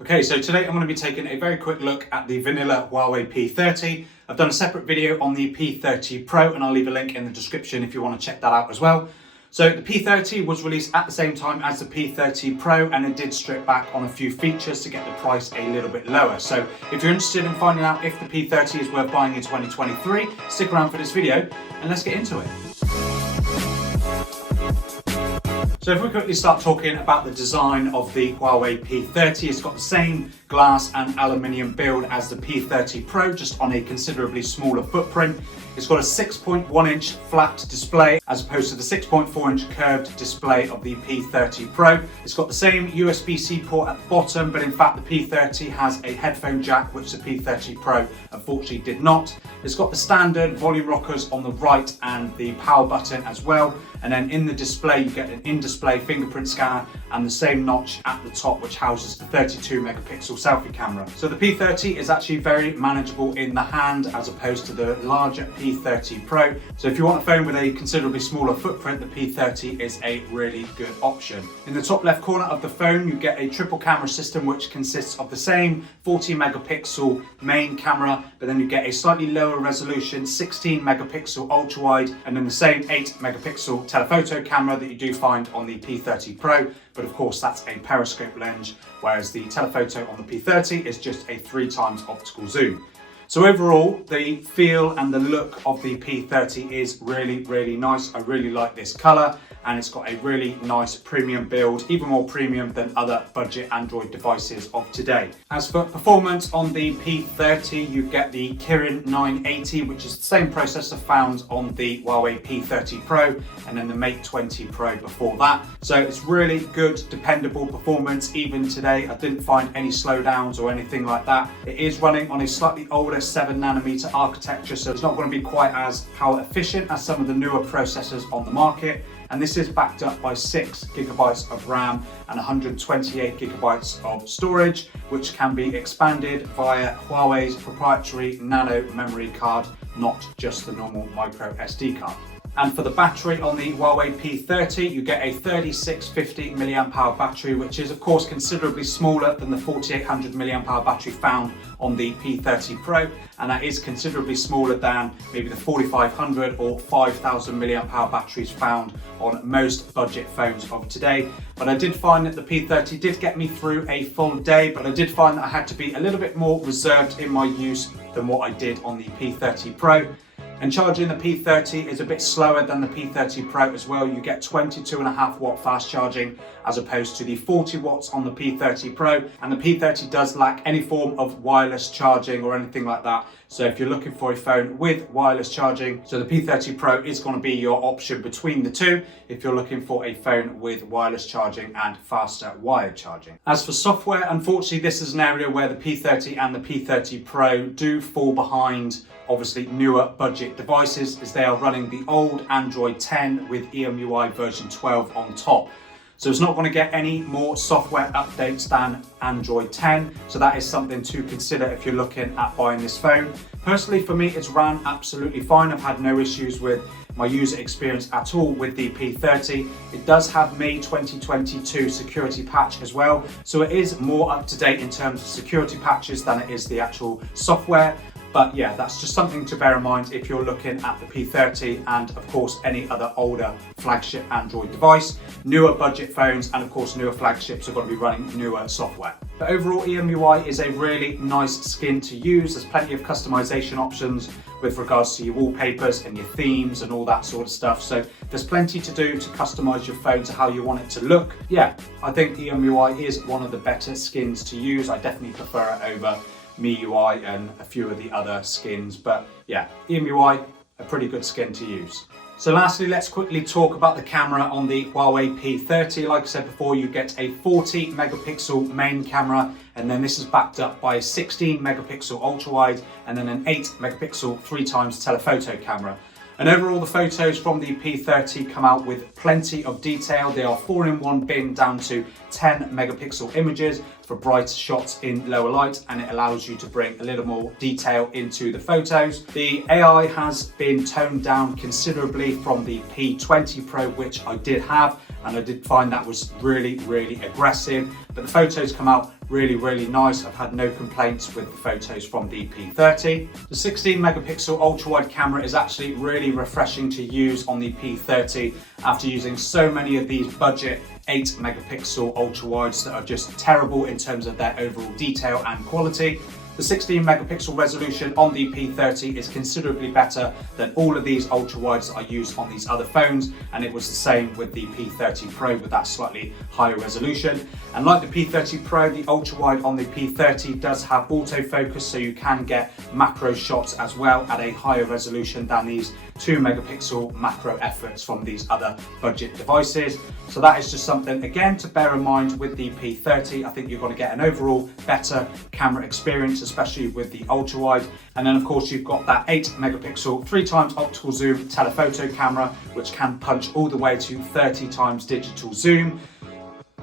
Okay, so today I'm going to be taking a very quick look at the vanilla Huawei P30. I've done a separate video on the P30 Pro and I'll leave a link in the description if you want to check that out as well. So the P30 was released at the same time as the P30 Pro and it did strip back on a few features to get the price a little bit lower. So if you're interested in finding out if the P30 is worth buying in 2023, stick around for this video and let's get into it. So if we quickly start talking about the design of the Huawei P30, it's got the same glass and aluminium build as the P30 Pro, just on a considerably smaller footprint. It's got a 6.1 inch flat display as opposed to the 6.4 inch curved display of the P30 Pro. It's got the same USB-C port at the bottom, but in fact the P30 has a headphone jack, which the P30 Pro unfortunately did not. It's got the standard volume rockers on the right and the power button as well. And then in the display, you get an in-display fingerprint scanner and the same notch at the top, which houses the 32 megapixel selfie camera. So the P30 is actually very manageable in the hand as opposed to the larger P30 Pro. So if you want a phone with a considerably smaller footprint, the P30 is a really good option. In the top left corner of the phone, you get a triple camera system, which consists of the same 40 megapixel main camera, but then you get a slightly lower resolution 16 megapixel ultra wide, and then the same 8 megapixel telephoto camera that you do find on the P30 Pro, but of course that's a periscope lens, whereas the telephoto on the P30 is just a 3x optical zoom. So overall, the feel and the look of the P30 is really nice. I really like this color, and it's got a really nice premium build, even more premium than other budget Android devices of today. As for performance on the P30, you get the Kirin 980, which is the same processor found on the Huawei P30 Pro, and then the Mate 20 Pro before that. So it's really good, dependable performance even today. I didn't find any slowdowns or anything like that. It is running on a slightly older 7nm architecture, so it's not going to be quite as power efficient as some of the newer processors on the market. And this is backed up by 6 GB of RAM and 128 GB of storage, which can be expanded via Huawei's proprietary nano memory card, not just the normal micro SD card. And for the battery on the Huawei P30, you get a 3650 mAh battery, which is of course considerably smaller than the 4800 mAh battery found on the P30 Pro, and that is considerably smaller than maybe the 4500 or 5000 mAh batteries found on most budget phones of today. But I did find that the P30 did get me through a full day, but I did find that I had to be a little bit more reserved in my use than what I did on the P30 Pro. And charging the P30 is a bit slower than the P30 Pro as well. You get 22.5 watt fast charging as opposed to the 40 watts on the P30 Pro. And the P30 does lack any form of wireless charging or anything like that. So if you're looking for a phone with wireless charging, so the P30 Pro is going to be your option between the two if you're looking for a phone with wireless charging and faster wired charging. As for software, unfortunately, this is an area where the P30 and the P30 Pro do fall behind obviously newer budget devices, as they are running the old Android 10 with EMUI version 12 on top. So it's not going to get any more software updates than Android 10. So that is something to consider if you're looking at buying this phone. Personally, for me, it's ran absolutely fine. I've had no issues with my user experience at all with the P30. It does have May 2022 security patch as well. So it is more up to date in terms of security patches than it is the actual software. But yeah, that's just something to bear in mind if you're looking at the P30 and of course any other older flagship Android device. Newer budget phones and of course newer flagships are going to be running newer software. But overall, EMUI is a really nice skin to use. There's plenty of customization options with regards to your wallpapers and your themes and all that sort of stuff. So there's plenty to do to customize your phone to how you want it to look. Yeah, I think EMUI is one of the better skins to use. I definitely prefer it over MIUI and a few of the other skins, but yeah, EMUI, a pretty good skin to use. So lastly, let's quickly talk about the camera on the Huawei P30. Like I said before, you get a 40 megapixel main camera, and then this is backed up by a 16 megapixel ultra wide, and then an 8 megapixel 3x telephoto camera. And overall, the photos from the P30 come out with plenty of detail. They are 4-in-1 bin down to 10 megapixel images for bright shots in lower light, and it allows you to bring a little more detail into the photos. The AI has been toned down considerably from the P20 Pro, which I did have, and I did find that was really aggressive, but the photos come out really nice. I've had no complaints with the photos from the P30. The 16 megapixel ultra wide camera is actually really refreshing to use on the P30 after using so many of these budget 8 megapixel ultra wides that are just terrible in terms of their overall detail and quality. The 16 megapixel resolution on the P30 is considerably better than all of these ultra wides that I use on these other phones, and it was the same with the P30 Pro with that slightly higher resolution. And like the P30 Pro, the ultra wide on the P30 does have autofocus, so you can get macro shots as well at a higher resolution than these 2 megapixel macro efforts from these other budget devices. So that is just something again to bear in mind with the P30. I think you're going to get an overall better camera experience, especially with the ultra wide. And then of course you've got that 8 megapixel 3x optical zoom telephoto camera, which can punch all the way to 30 times digital zoom.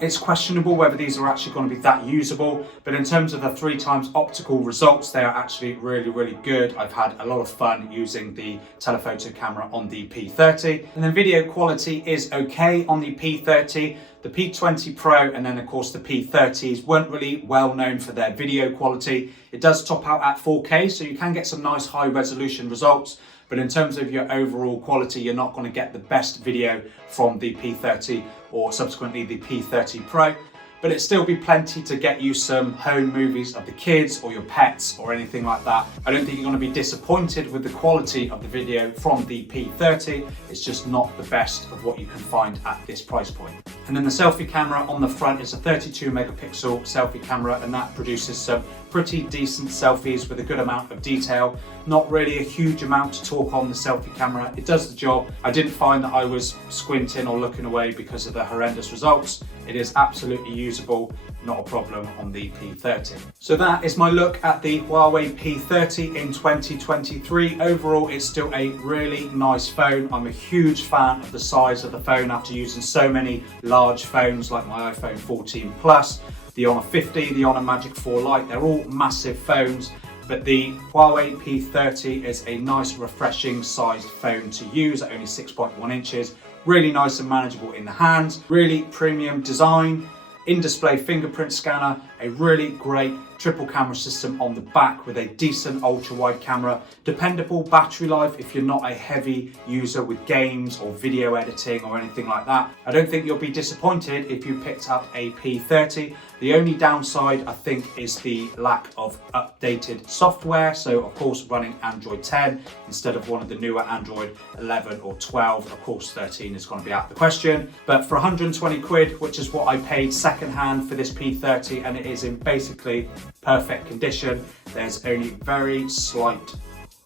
It's questionable whether these are actually going to be that usable, but in terms of the 3x optical results, they are actually really good. I've had a lot of fun using the telephoto camera on the P30. And then video quality is okay on the P30. The P20 Pro and then of course the P30s weren't really well known for their video quality. It does top out at 4K, so you can get some nice high resolution results. But in terms of your overall quality, you're not going to get the best video from the P30 or subsequently the P30 Pro. But it'd still be plenty to get you some home movies of the kids or your pets or anything like that. I don't think you're going to be disappointed with the quality of the video from the P30. It's just not the best of what you can find at this price point. And then the selfie camera on the front is a 32 megapixel selfie camera, and that produces some pretty decent selfies with a good amount of detail. Not really a huge amount to talk on the selfie camera. It does the job. I didn't find that I was squinting or looking away because of the horrendous results. It is absolutely usable, not a problem on the P30. So that is my look at the Huawei P30 in 2023. Overall, it's still a really nice phone. I'm a huge fan of the size of the phone after using so many large phones like my iPhone 14 Plus, the Honor 50, the Honor Magic 4 Lite. They're all massive phones, but the Huawei P30 is a nice, refreshing sized phone to use at only 6.1 inches. Really nice and manageable in the hands, really premium design, in-display fingerprint scanner, a really great triple camera system on the back with a decent ultra wide camera, dependable battery life if you're not a heavy user with games or video editing or anything like that. I don't think you'll be disappointed if you picked up a P30. The only downside I think is the lack of updated software. So of course running Android 10 instead of one of the newer Android 11 or 12. Of course 13 is going to be out of the question. But for 120 quid, which is what I paid secondhand for this P30, and it is in basically perfect condition. There's only very slight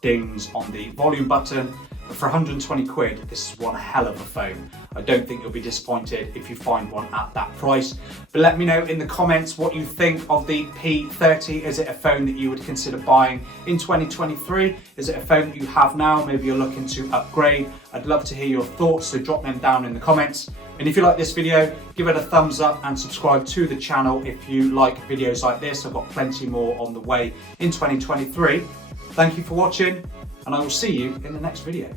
dings on the volume button, but for 120 quid, this is one hell of a phone. I don't think you'll be disappointed if you find one at that price. But let me know in the comments what you think of the P30. Is it a phone that you would consider buying in 2023? Is it a phone that you have now? Maybe you're looking to upgrade. I'd love to hear your thoughts, so drop them down in the comments. And if you like this video, give it a thumbs up and subscribe to the channel if you like videos like this. I've got plenty more on the way in 2023. Thank you for watching, and I will see you in the next video.